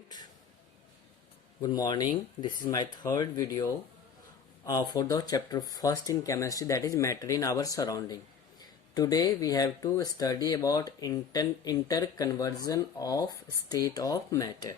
Good morning. This is my third video for the chapter first in chemistry, that is matter in our surrounding. Today we have to study about interconversion of state of matter.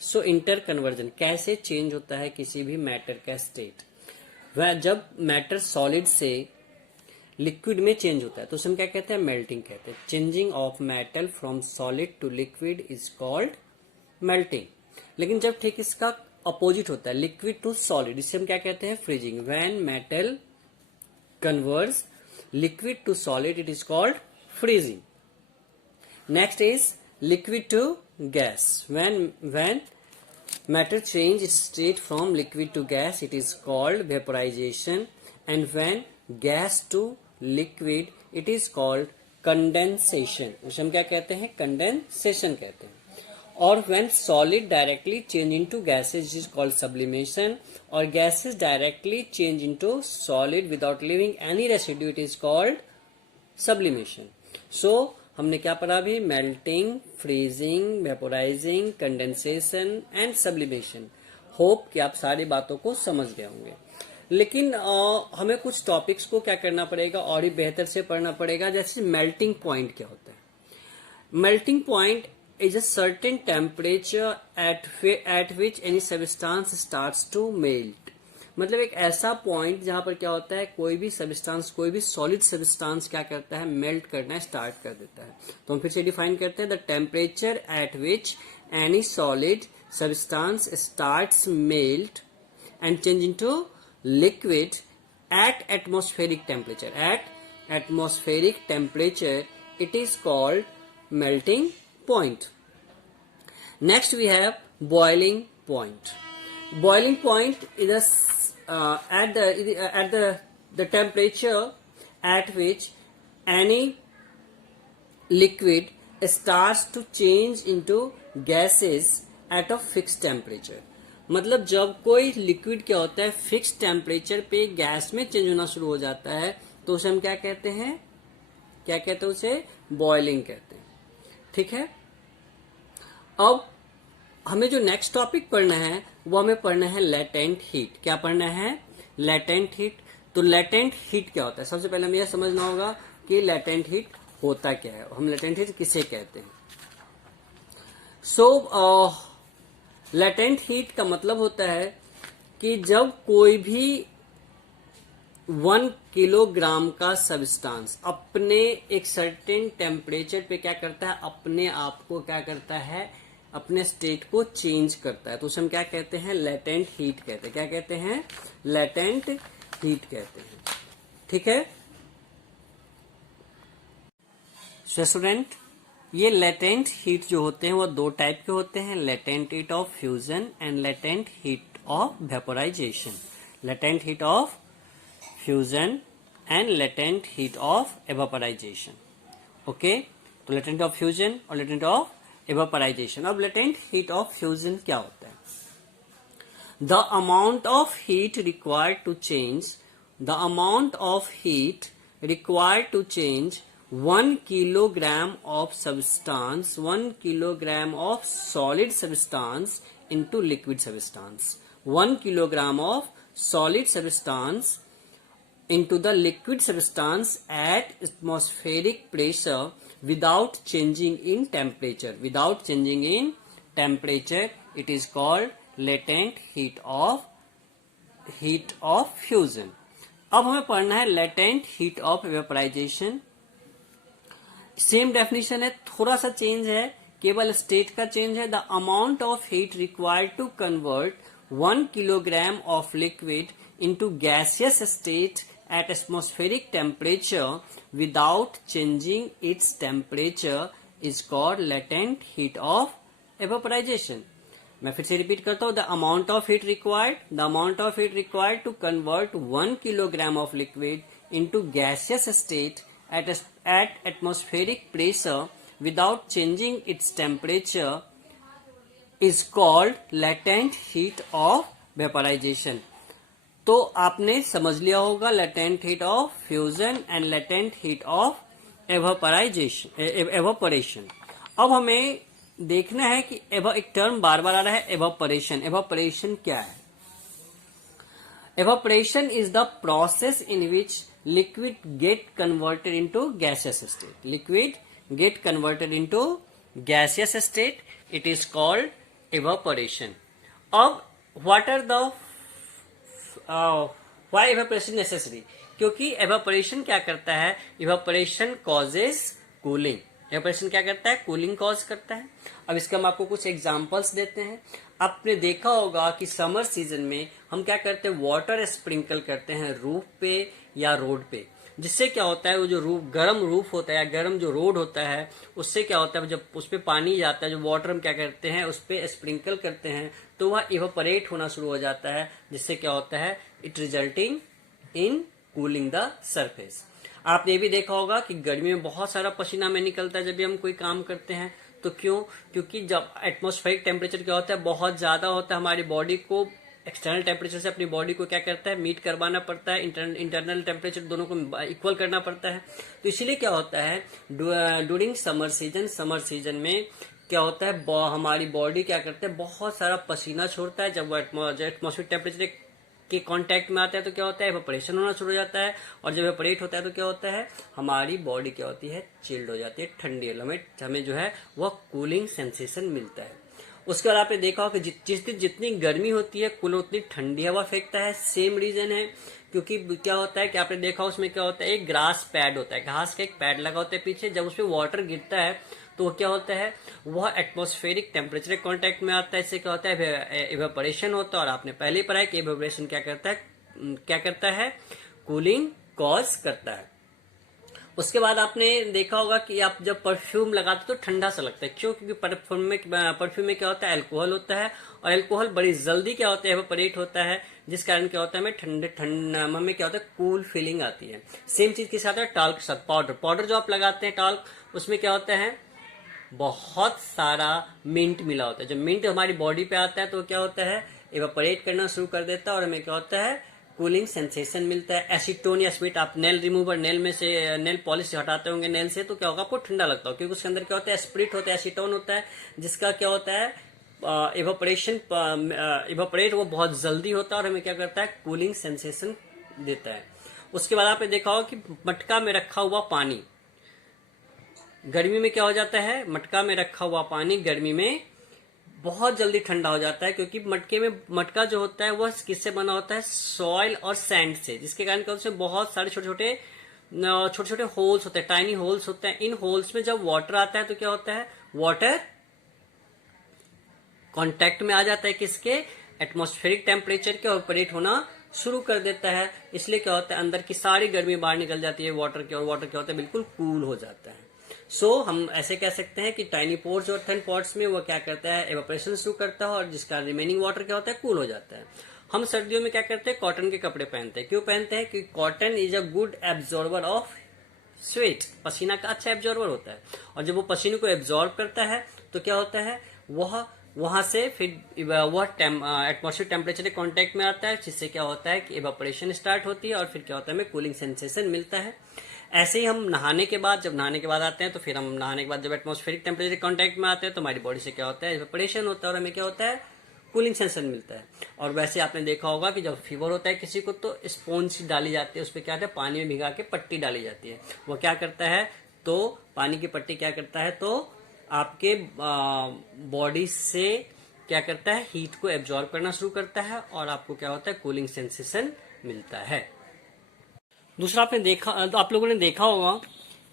So interconversion कैसे change होता है किसी भी matter का state. वह जब matter solid से liquid में चेंज होता है तो उसमें क्या कहते हैं, मेल्टिंग कहते हैं। Changing of metal from solid to liquid is called melting. लेकिन जब ठीक इसका अपोजिट होता है, लिक्विड टू सॉलिड, इसे हम क्या कहते हैं, freezing. When metal converts liquid to solid it is called freezing. Next is liquid to gas. When matter change state from liquid to gas it is called vaporization, and when gas to liquid it is called condensation, उसे हम क्या कहते हैं, condensation कहते हैं। और when solid directly change into gases it is called sublimation, और gases directly change into solid without leaving any residue it is called sublimation. So हमने क्या पढ़ा अभी, melting, freezing, vaporising, condensation and sublimation. Hope कि आप सारी बातों को समझ गए होंगे। लेकिन हमें कुछ टॉपिक्स को क्या करना पड़ेगा और ही बेहतर से पढ़ना पड़ेगा। जैसे मेल्टिंग पॉइंट क्या होता है। Melting point is a certain temperature at which any substance starts to melt. मतलब एक ऐसा पॉइंट जहां पर क्या होता है, कोई भी सब्सटेंस, कोई भी सॉलिड सब्सटेंस क्या करता है, मेल्ट करना स्टार्ट कर देता है। तो हम फिर से डिफाइन करते हैं, the temperature at which any solid substance starts melt and change into liquid at atmospheric temperature. At atmospheric temperature it is called melting point. Next we have boiling point. Boiling point is at the temperature at which any liquid starts to change into gases at a fixed temperature. मतलब जब कोई liquid क्या होता है, fix temperature पे gas में change होना शुरू हो जाता है तो उसे हम क्या कहते हैं, क्या कहते हैं, उसे बॉइलिंग कहते हैं। ठीक है। अब हमें जो नेक्स्ट टॉपिक पढ़ना है वो हमें पढ़ना है लेटेंट हीट। क्या पढ़ना है, लेटेंट हीट। तो लेटेंट हीट क्या होता है, सबसे पहले हमें यह समझना होगा कि लेटेंट हीट होता क्या है, हम लेटेंट हीट किसे कहते हैं। सो लेटेंट हीट का मतलब होता है कि जब कोई भी 1 किलोग्राम का सब्सटेंस अपने एक सर्टेन टेम्परेचर पे क्या करता है, अपने आप को क्या करता है, अपने स्टेट को चेंज करता है, तो उसे हम क्या कहते हैं, लेटेंट हीट कहते हैं। क्या कहते हैं, लेटेंट हीट कहते हैं। ठीक है स्टूडेंट, ये लेटेंट हीट जो होते हैं वो दो टाइप के होते हैं, latent heat of fusion and latent heat of vaporisation. Latent heat of fusion and latent heat of evaporisation. Okay, तो लेटेंट ऑफ फ्यूजन और लेटेंट ऑफ evaporization। अब लेटेंट हीट ऑफ फ्यूजन क्या होता है, the amount of heat required to change, the amount of heat required to change 1 kilogram of substance, 1 kilogram of solid substance into liquid substance. 1 kilogram of solid substance into the liquid substance at atmospheric pressure without changing in temperature. Without changing in temperature, it is called latent heat of fusion. अब हमें पढ़ना है latent heat of vaporization. Same definition है, थोड़ा सा change है, केवल state का चेंज है। The amount of heat required to convert 1 kilogram of liquid into gaseous state at atmospheric temperature without changing its temperature is called latent heat of evaporization. मैं फिर से रिपीट करता हूँ, the amount of heat required to convert 1 kilogram of liquid into gaseous state at atmospheric pressure without changing its temperature is called latent heat of vaporization. तो आपने समझ लिया होगा latent heat of fusion and latent heat of evaporation. अब हमें देखना है कि एक टर्म बार बार आ रहा है, एवापोरेशन। एवापोरेशन क्या है? Evaporation is the process in which liquid get converted into gaseous state. Liquid get converted into gaseous state, it is called evaporation. अब what are the why evaporation necessary? क्योंकि evaporation क्या करता है? Evaporation causes cooling. Evaporation क्या करता है? Cooling cause करता है। अब इसके हम आपको कुछ एग्जांपल्स देते हैं। आपने देखा होगा कि समर सीजन में हम क्या करते हैं? वाटर स्प्रिंकल करते हैं रूफ पे या रोड पे, जिससे क्या होता है वो जो गर्म रूफ होता है या गर्म जो रोड होता है, उससे क्या होता है जब उस पर पानी जाता है, जो वाटर हम क्या करते हैं उस पर स्प्रिंकल करते हैं, तो वह इवापोरेट होना शुरू हो जाता है, जिससे क्या होता है? It resulting in cooling the surface. आपने ये भी देखा होगा कि गर्मी में बहुत सारा पसीना हमें निकलता है जब भी हम कोई काम करते हैं। तो क्यों? क्योंकि जब एटमॉस्फेरिक टेम्परेचर क्या होता है? बहुत ज्यादा होता है। हमारी बॉडी को एक्सटर्नल टेम्परेचर से अपनी बॉडी को क्या करता है? मीट करवाना पड़ता है। इंटरनल टेम्परेचर दोनों को इक्वल करना पड़ता है। तो इसीलिए क्या होता है ड्यूरिंग समर सीजन में क्या होता है? हमारी बॉडी क्या करता है? बहुत सारा पसीना छोड़ता है। जब वो एटमॉस्फेरिक टेम्परेचर के कांटेक्ट में आता है तो क्या होता है? एवापोरेशन होना शुरू हो जाता है। और जब एवापोरेट होता है तो क्या होता है? हमारी बॉडी क्या होती है? चिल्ड हो जाती है, ठंडी। हमें जो है वह कूलिंग सेंसेशन मिलता है। उसके बाद आपने देखा होगा कि जितनी गर्मी होती है कूलर उतनी ठंडी हवा फेंकता है। सेम रीजन है, क्योंकि क्या होता है कि आपने देखा उसमें क्या होता है? एक ग्रास पैड होता है, घास का एक पैड लगा होता है पीछे। जब उसमें वाटर गिरता है तो क्या होता है? वह एटमॉस्फेरिक टेम्परेचर के कांटेक्ट में आता है। इससे क्या होता है? इवेपोरेशन होता है। और आपने पहले ही पढ़ा है कि इवेपोरेशन क्या करता है? कूलिंग कॉज करता है। उसके बाद आपने देखा होगा कि आप जब परफ्यूम लगाते तो ठंडा सा लगता है। क्यों? क्योंकि परफ्यूम में क्या होता है? अल्कोहल होता है, और अल्कोहल बड़ी जल्दी क्या होता है? एवापोरेट होता है, जिस कारण क्या होता है? हमें क्या होता है? कूल फीलिंग आती है। सेम चीज के साथ है टाल्क के साथ। पाउडर जो आप लगाते हैं टाल्क, उसमें क्या होता है? बहुत सारा मिंट मिला होता है। जब मिंट हमारी बॉडी पे आता है तो क्या होता है? इवेपोरेट करना शुरू कर देता है, और हमें क्या होता है? कूलिंग सेंसेशन मिलता है। एसीटोन या स्वीट, आप नेल रिमूवर नेल पॉलिश हटाते होंगे नेल से, तो क्या होगा? आपको ठंडा लगता है, क्योंकि उसके अंदर क्या होता है? स्प्रिट होता है, एसीटोन होता है, जिसका क्या होता है? इवेपोरेट वो बहुत जल्दी होता है और हमें क्या करता है? कूलिंग सेंसेशन देता है। उसके बाद आपने देखा होगा कि मटका में रखा हुआ पानी गर्मी में क्या हो जाता है? मटका में रखा हुआ पानी गर्मी में बहुत जल्दी ठंडा हो जाता है, क्योंकि मटका जो होता है वह किससे बना होता है? सॉइल और सैंड से, जिसके कारण क्या उसमें बहुत सारे छोटे छोटे होल्स होते हैं, टाइनी होल्स होते हैं। इन होल्स में जब वाटर आता है तो क्या होता है? वाटर कांटेक्ट में आ जाता है किसके? एटमॉस्फेरिक टेम्परेचर के, ऑपरेट होना शुरू कर देता है। इसलिए क्या होता है? अंदर की सारी गर्मी बाहर निकल जाती है वाटर की, और वाटर क्या होता है? बिल्कुल कूल हो जाता है। हम ऐसे कह सकते हैं कि टाइनी पोर्स और थिन पॉट्स में वो क्या करता है? एवापोरेशन शुरू करता है, और जिसका रिमेनिंग वाटर क्या होता है? कूल हो जाता है। हम सर्दियों में क्या करते हैं? कॉटन के कपड़े पहनते हैं। क्यों पहनते हैं? क्योंकि cotton is a good absorber of sweat. पसीना का अच्छा एब्जॉर्बर होता है, और जब वो पसीने को एब्जॉर्ब करता है तो क्या होता है? वहां से फिर वह एटमॉस्फेरिक टेम्परेचर के कांटेक्ट में आता है, जिससे क्या होता है कि इवेपोरेशन स्टार्ट होती है, और फिर क्या होता है? हमें कूलिंग सेंसेशन मिलता है। ऐसे ही हम नहाने के बाद आते हैं, तो फिर हम नहाने के बाद जब एटमॉस्फेरिक टेम्परेचर कांटेक्ट में आते हैं तो हमारी बॉडी से क्या होता है? इवेपोरेशन होता है, और हमें क्या होता है? कूलिंग सेंसेशन मिलता है। और वैसे आपने देखा होगा कि जब फीवर होता है किसी को तो स्पॉन्ज डाली जाती है, उस पर क्या होता है? पानी में भिगा के पट्टी डाली जाती है। वो क्या करता है? तो पानी की पट्टी क्या करता है? तो आपके बॉडी से क्या करता है? हीट को एब्जॉर्ब करना शुरू करता है, और आपको क्या होता है? कूलिंग सेंसेशन मिलता है। दूसरा आप लोगों ने देखा होगा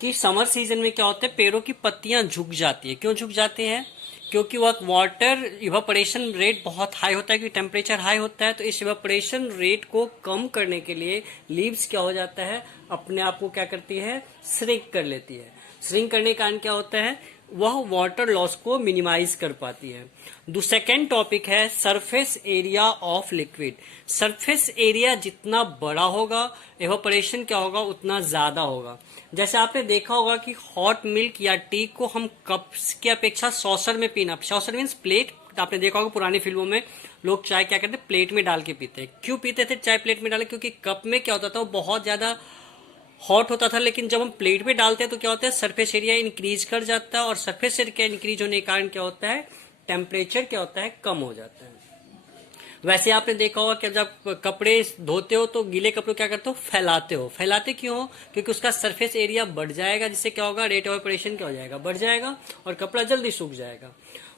कि समर सीजन में क्या होता है? पेड़ों की पत्तियां झुक जाती है। क्यों झुक जाती हैं? क्योंकि वह वाटर इवापोरेशन रेट बहुत हाई होता है, क्योंकि टेम्परेचर हाई होता है। तो इस इवापोरेशन रेट को कम करने के लिए लीव्स क्या हो जाता है? अपने आप को क्या करती है? श्रिंक कर लेती है। श्रिंक करने के कारण क्या होता है? वह वाटर लॉस को मिनिमाइज कर पाती है। सेकेंड टॉपिक है surface area of liquid. Surface area जितना बड़ा होगा इवेपोरेशन क्या होगा? उतना ज्यादा होगा। जैसे आपने देखा होगा कि हॉट मिल्क या टी को हम कप की अपेक्षा सॉसर में पीना, सॉसर मीन्स प्लेट। आपने देखा होगा पुरानी फिल्मों में लोग चाय क्या करते? प्लेट में डाल के पीते हैं। क्यों पीते थे चाय प्लेट में डाले? क्योंकि कप में क्या होता था? वो बहुत ज्यादा हॉट होता था, लेकिन जब हम प्लेट पे डालते हैं तो क्या होता है, सरफेस एरिया इंक्रीज कर जाता है, और सरफेस एरिया इंक्रीज होने के कारण क्या होता है, टेम्परेचर क्या होता है, कम हो जाता है। वैसे आपने देखा होगा कि जब कपड़े धोते हो तो गीले कपड़े क्या करते हो, फैलाते हो। फैलाते क्यों हो, क्योंकि उसका सरफेस एरिया बढ़ जाएगा, जिससे क्या होगा, रेट ऑफ ऑपरेशन क्या हो जाएगा, बढ़ जाएगा, और कपड़ा जल्दी सूख जाएगा।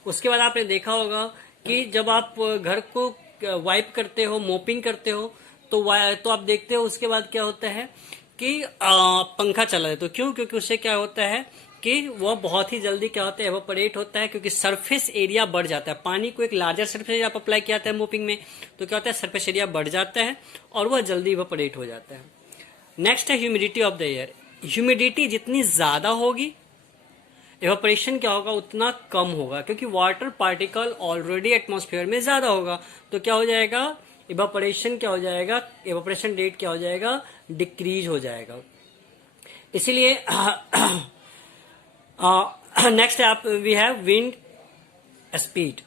उसके बाद आपने देखा होगा कि जब आप घर को वाइप करते हो, मोपिंग करते हो, तो आप देखते हो उसके बाद क्या होता है कि पंखा चला है। तो क्यों, क्योंकि उससे क्या होता है कि वह बहुत ही जल्दी क्या होता है, एवापोरेट होता है, क्योंकि सरफेस एरिया बढ़ जाता है। पानी को एक लार्जर सरफेस एरिया आप अप्लाई किया जाता है मोपिंग में, तो क्या होता है, सरफेस एरिया बढ़ जाता है और वह जल्दी एवापोरेट हो जाता है। नेक्स्ट है humidity of the air. Humidity जितनी ज्यादा होगी, एवापोरेशन क्या होगा, उतना कम होगा, क्योंकि वाटर पार्टिकल ऑलरेडी एटमॉस्फेयर में ज्यादा होगा। तो क्या हो जाएगा, इवापोरेशन क्या हो जाएगा, इवापोरेशन रेट क्या हो जाएगा, डिक्रीज हो जाएगा। इसीलिए नेक्स्ट आप we have wind speed.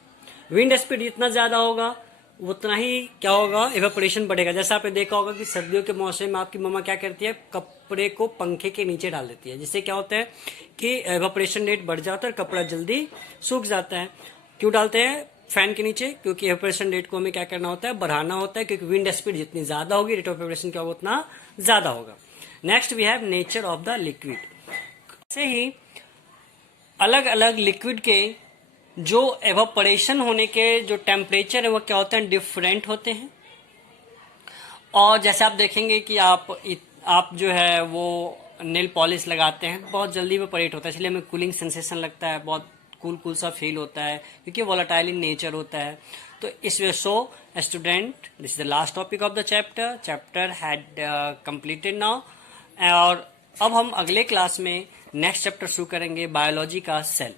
Wind speed जितना ज्यादा होगा उतना ही क्या होगा, इवेपोरेशन बढ़ेगा। जैसा आपने देखा होगा कि सर्दियों के मौसम में आपकी मम्मा क्या करती है, कपड़े को पंखे के नीचे डाल देती है, जिससे क्या होता है कि इवेपोरेशन रेट बढ़ जाता है और कपड़ा जल्दी सूख जाता है। क्यों डालते हैं फैन के नीचे, क्योंकि इवेपोरेशन रेट को हमें क्या करना होता है, बढ़ाना होता है, क्योंकि विंड स्पीड जितनी ज्यादा होगी, रेट ऑफ इवेपोरेशन क्या होगा, उतना ज्यादा होगा। Next we have nature of the liquid. ऐसे ही अलग अलग लिक्विड के जो एवापोरेशन होने के जो टेम्परेचर है वो क्या होते हैं, डिफरेंट होते हैं। और जैसे आप देखेंगे कि आप जो है वो नेल पॉलिश लगाते हैं, बहुत जल्दी इवेपोरेट होता है, इसलिए हमें कूलिंग सेंसेशन लगता है, बहुत कूल कूल सा फील होता है, क्योंकि वोलेटाइल इन नेचर होता है। तो इस way so student, this is the last topic of the chapter had completed now. और अब हम अगले क्लास में नेक्स्ट चैप्टर शुरू करेंगे, बायोलॉजी का सेल।